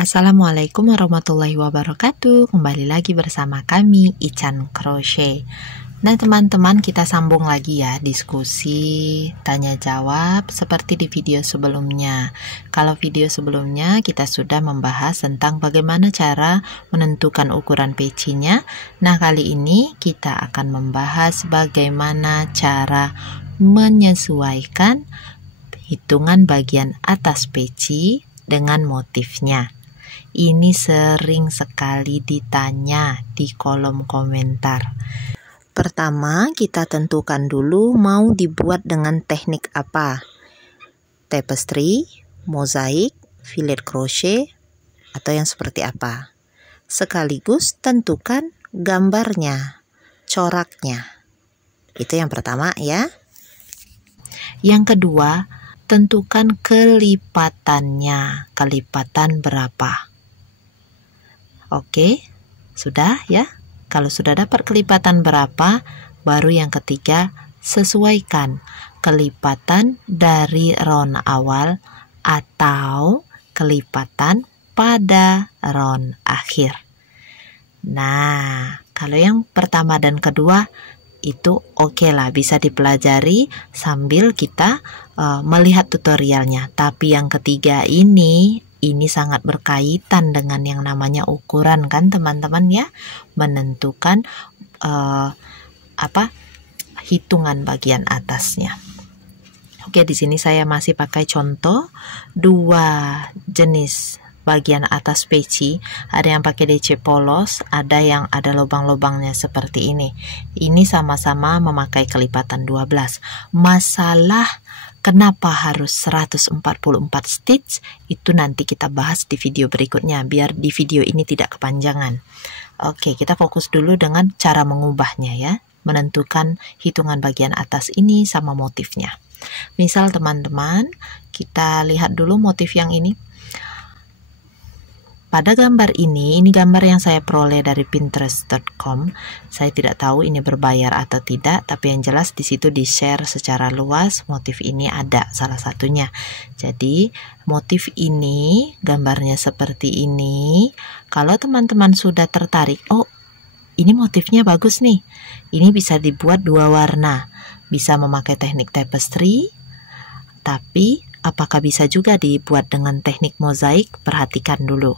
Assalamualaikum warahmatullahi wabarakatuh. Kembali lagi bersama kami Ican Crochet. Nah teman-teman, kita sambung lagi ya diskusi tanya jawab seperti di video sebelumnya. Kalau video sebelumnya kita sudah membahas tentang bagaimana cara menentukan ukuran pecinya. Nah kali ini kita akan membahas bagaimana cara menyesuaikan hitungan bagian atas peci dengan motifnya. Ini sering sekali ditanya di kolom komentar. Pertama, kita tentukan dulu mau dibuat dengan teknik apa. Tapestry, mozaik, fillet crochet, atau yang seperti apa. Sekaligus tentukan gambarnya, coraknya. Itu yang pertama ya. Yang kedua, tentukan kelipatannya. Kelipatan berapa? Oke, sudah ya. Kalau sudah dapat kelipatan berapa, baru yang ketiga, sesuaikan kelipatan dari round awal atau kelipatan pada round akhir. Nah, kalau yang pertama dan kedua itu oke lah, bisa dipelajari sambil kita melihat tutorialnya. Tapi yang ketiga ini sangat berkaitan dengan yang namanya ukuran kan teman-teman ya, menentukan hitungan bagian atasnya. Oke, di sini saya masih pakai contoh dua jenis bagian atas peci. Ada yang pakai DC polos, ada yang ada lubang-lubangnya seperti ini. Ini sama-sama memakai kelipatan 12. Masalah kenapa harus 144 stitch itu nanti kita bahas di video berikutnya, biar di video ini tidak kepanjangan. Oke, kita fokus dulu dengan cara mengubahnya ya, menentukan hitungan bagian atas ini sama motifnya. Misal teman-teman, kita lihat dulu motif yang ini. Pada gambar ini gambar yang saya peroleh dari pinterest.com. Saya tidak tahu ini berbayar atau tidak, tapi yang jelas di situ di-share secara luas motif ini ada salah satunya. Jadi, motif ini gambarnya seperti ini. Kalau teman-teman sudah tertarik, oh, ini motifnya bagus nih. Ini bisa dibuat dua warna. Bisa memakai teknik tapestry, tapi apakah bisa juga dibuat dengan teknik mozaik? Perhatikan dulu.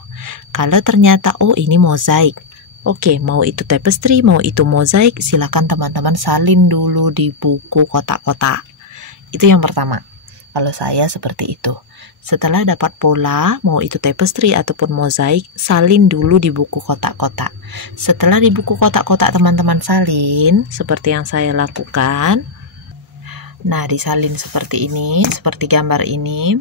Kalau ternyata, oh ini mozaik. Oke, mau itu tapestry, mau itu mozaik, silakan teman-teman salin dulu di buku kotak-kotak. Itu yang pertama. Kalau saya seperti itu. Setelah dapat pola, mau itu tapestry ataupun mozaik, salin dulu di buku kotak-kotak. Setelah di buku kotak-kotak teman-teman salin, seperti yang saya lakukan. Nah, disalin seperti ini, seperti gambar ini.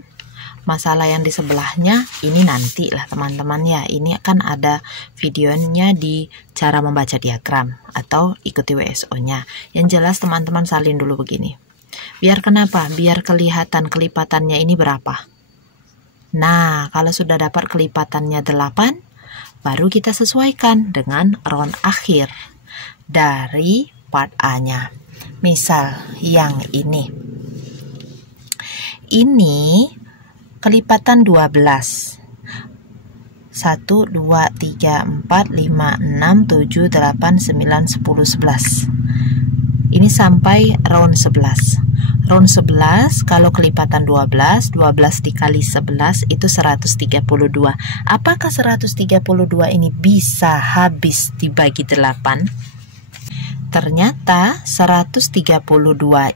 Masalah yang di sebelahnya, ini nanti lah teman-teman ya. Ini kan ada videonya di cara membaca diagram atau ikuti WSO-nya. Yang jelas teman-teman salin dulu begini. Biar kenapa? Biar kelihatan kelipatannya ini berapa. Nah, kalau sudah dapat kelipatannya 8, baru kita sesuaikan dengan round akhir dari part A-nya. Misal yang ini kelipatan 12. 1, 2, 3, 4, 5, 6, 7, 8, 9, 10, 11. Ini sampai round 11. Round 11 kalau kelipatan 12 dikali 11 itu 132. Apakah 132 ini bisa habis dibagi 8? Ternyata 132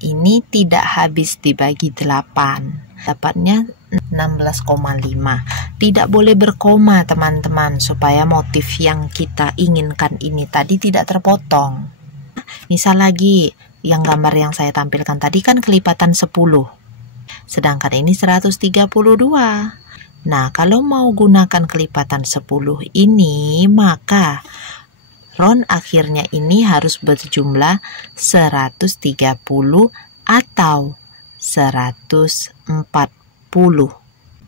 ini tidak habis dibagi 8. Dapatnya 16,5. Tidak boleh berkoma teman-teman, supaya motif yang kita inginkan ini tadi tidak terpotong. Misal lagi, yang gambar yang saya tampilkan tadi kan kelipatan 10. Sedangkan ini 132. Nah, kalau mau gunakan kelipatan 10 ini, maka round akhirnya ini harus berjumlah 130 atau 140.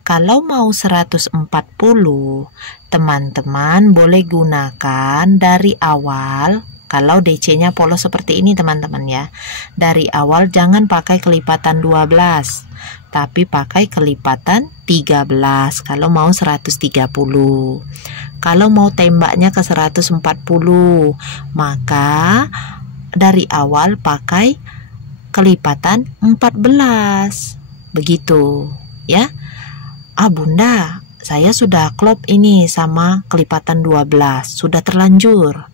Kalau mau 140, teman-teman boleh gunakan dari awal. Kalau DC-nya polos seperti ini teman-teman ya. Dari awal jangan pakai kelipatan 12. tapi pakai kelipatan 13 kalau mau 130. Kalau mau tembaknya ke 140, maka dari awal pakai kelipatan 14. Begitu, ya. Bunda, saya sudah klop ini sama kelipatan 12, sudah terlanjur.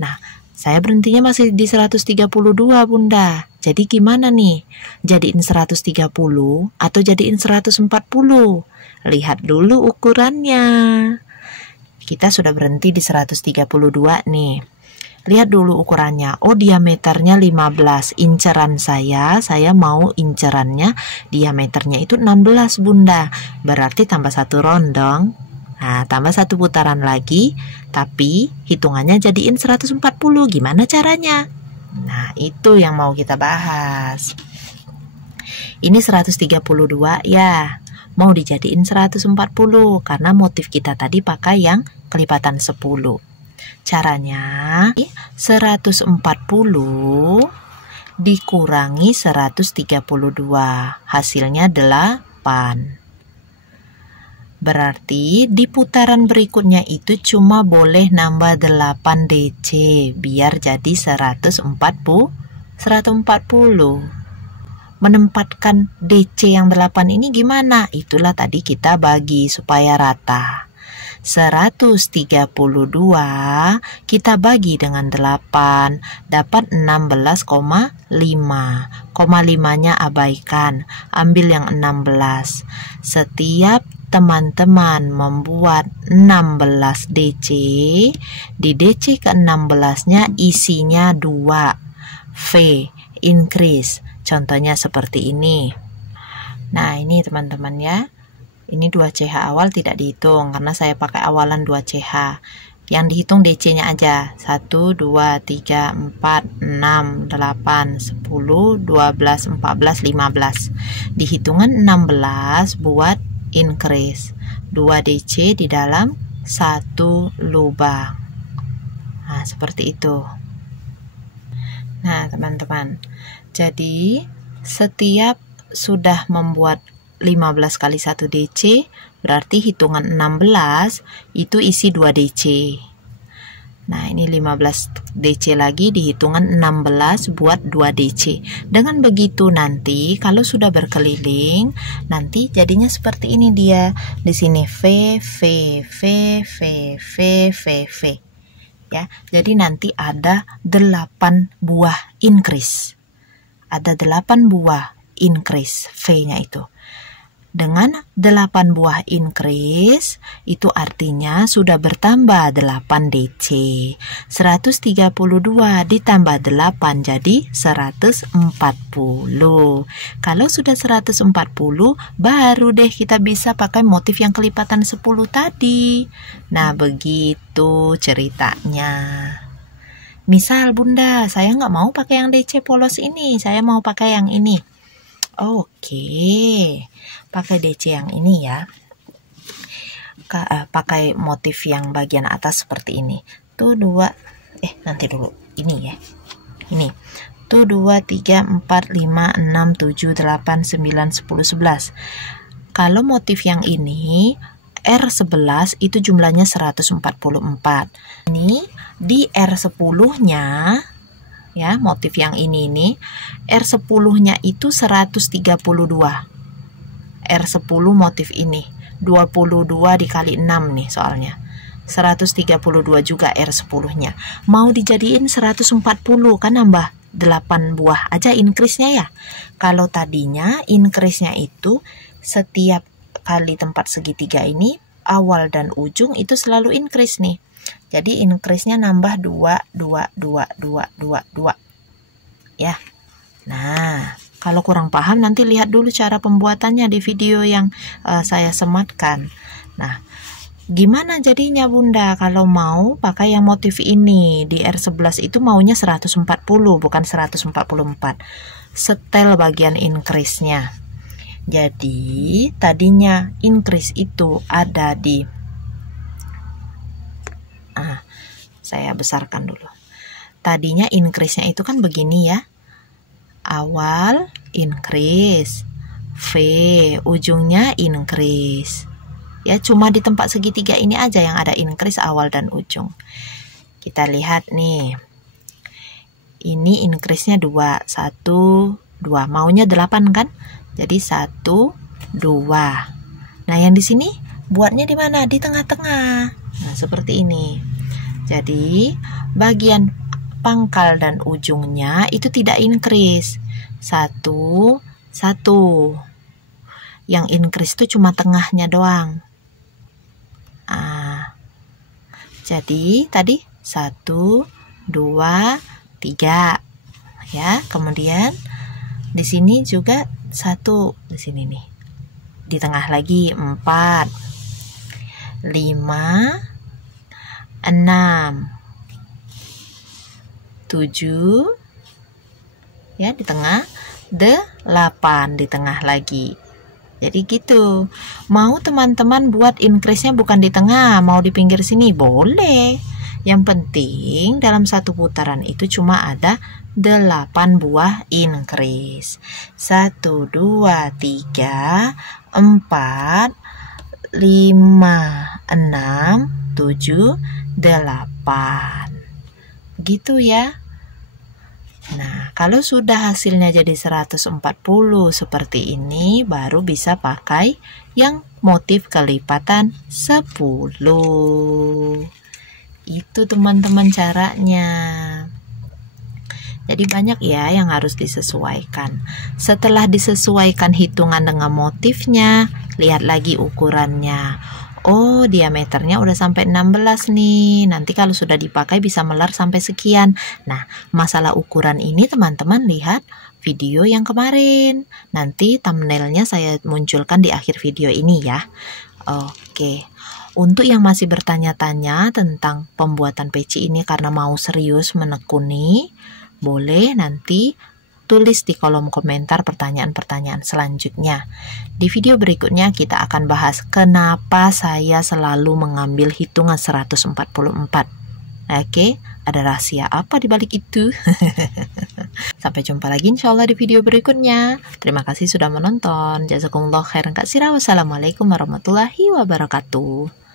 Nah, saya berhentinya masih di 132, Bunda. Jadi gimana nih? Jadiin 130 atau jadiin 140? Lihat dulu ukurannya. Kita sudah berhenti di 132 nih. Lihat dulu ukurannya. Oh, diameternya 15. Inceran saya mau incerannya diameternya itu 16, Bunda. Berarti tambah 1 rondong. Nah, tambah 1 putaran lagi, tapi hitungannya jadiin 140. Gimana caranya? Nah, itu yang mau kita bahas. Ini 132 ya. Mau dijadiin 140 karena motif kita tadi pakai yang kelipatan 10. Caranya 140 dikurangi 132, hasilnya 8. Berarti di putaran berikutnya itu cuma boleh nambah 8 DC biar jadi 140. Menempatkan DC yang 8 ini gimana? Itulah tadi kita bagi supaya rata. 132 kita bagi dengan 8 dapat 16,5. 5-nya abaikan, ambil yang 16. Setiap teman-teman membuat 16 DC, di DC ke-16-nya isinya 2 V increase. Contohnya seperti ini. Nah, ini teman-teman ya. Ini 2 CH awal tidak dihitung karena saya pakai awalan 2 CH. Yang dihitung DC-nya aja. 1, 2, 3, 4, 6, 8, 10, 12, 14, 15. Di hitungan 16 buat increase. 2 DC di dalam 1 lubang. Nah, seperti itu. Nah, teman-teman. Jadi, setiap sudah membuat 15 kali 1 DC, berarti hitungan 16 itu isi 2 DC. Nah, ini 15 DC lagi di hitungan 16 buat 2 DC. Dengan begitu nanti kalau sudah berkeliling, nanti jadinya seperti ini dia. Di sini V, V, V, V, V, V, V. Ya, jadi nanti ada 8 buah increase. Ada 8 buah increase V-nya itu. Dengan 8 buah increase, itu artinya sudah bertambah 8 DC. 132 ditambah 8 jadi 140. Kalau sudah 140, baru deh kita bisa pakai motif yang kelipatan 10 tadi. Nah, begitu ceritanya. Misal, Bunda, saya nggak mau pakai yang DC polos ini, saya mau pakai yang ini. Oke, pakai DC yang ini ya. Pakai motif yang bagian atas seperti ini. Tuh 2, nanti dulu, ini ya. Ini. Tuh 2, 3, 4, 5, 6, 7, 8, 9, 10, 11. Kalau motif yang ini, R11 itu jumlahnya 144. Ini di R10-nya ya, motif yang ini nih, R10-nya itu 132. R10 motif ini 22 dikali 6 nih soalnya. 132 juga R10-nya. Mau dijadiin 140 kan nambah 8 buah aja increase-nya ya. Kalau tadinya increase-nya itu setiap kali tempat segitiga ini awal dan ujung itu selalu increase nih. Jadi increase-nya nambah 2 ya. Nah, kalau kurang paham nanti lihat dulu cara pembuatannya di video yang saya sematkan. Nah, gimana jadinya Bunda kalau mau pakai yang motif ini? Di R11 itu maunya 140 bukan 144. Setel bagian increase-nya. Jadi, tadinya increase itu ada di saya besarkan dulu. Tadinya increase-nya itu kan begini ya. Awal increase, V, ujungnya increase. Ya, cuma di tempat segitiga ini aja yang ada increase awal dan ujung. Kita lihat nih. Ini increase-nya 2, 1, 2. Maunya 8 kan? Jadi 1, 2. Nah, yang di sini buatnya di mana? Di tengah-tengah. Nah, seperti ini. Jadi, bagian pangkal dan ujungnya itu tidak increase. 1, 1. Yang increase itu cuma tengahnya doang. Jadi tadi 1, 2, 3 ya. Kemudian di sini juga 1 di sini nih. Di tengah lagi 4, 5, 6, 7 ya di tengah, 8 di tengah lagi. Jadi gitu. Mau teman-teman buat increase-nya bukan di tengah, mau di pinggir sini, boleh. Yang penting dalam satu putaran itu cuma ada 8 buah increase. 1, 2, 3, 4, 5, 6, 7, 8. Gitu ya. Nah, kalau sudah hasilnya jadi 140 seperti ini, baru bisa pakai yang motif kelipatan 10. Itu teman-teman caranya. Jadi banyak ya yang harus disesuaikan. Setelah disesuaikan hitungan dengan motifnya, lihat lagi ukurannya. Oh, diameternya udah sampai 16 nih. Nanti kalau sudah dipakai bisa melar sampai sekian. Nah, masalah ukuran ini teman-teman lihat video yang kemarin. Nanti thumbnailnya saya munculkan di akhir video ini ya. Oke. Untuk yang masih bertanya-tanya tentang pembuatan peci ini karena mau serius menekuni, boleh nanti tulis di kolom komentar pertanyaan-pertanyaan selanjutnya. Di video berikutnya kita akan bahas kenapa saya selalu mengambil hitungan 144. Oke, ada rahasia apa di balik itu? Sampai jumpa lagi insya Allah di video berikutnya. Terima kasih sudah menonton. Jazakumullah khairan katsira. Wassalamualaikum warahmatullahi wabarakatuh.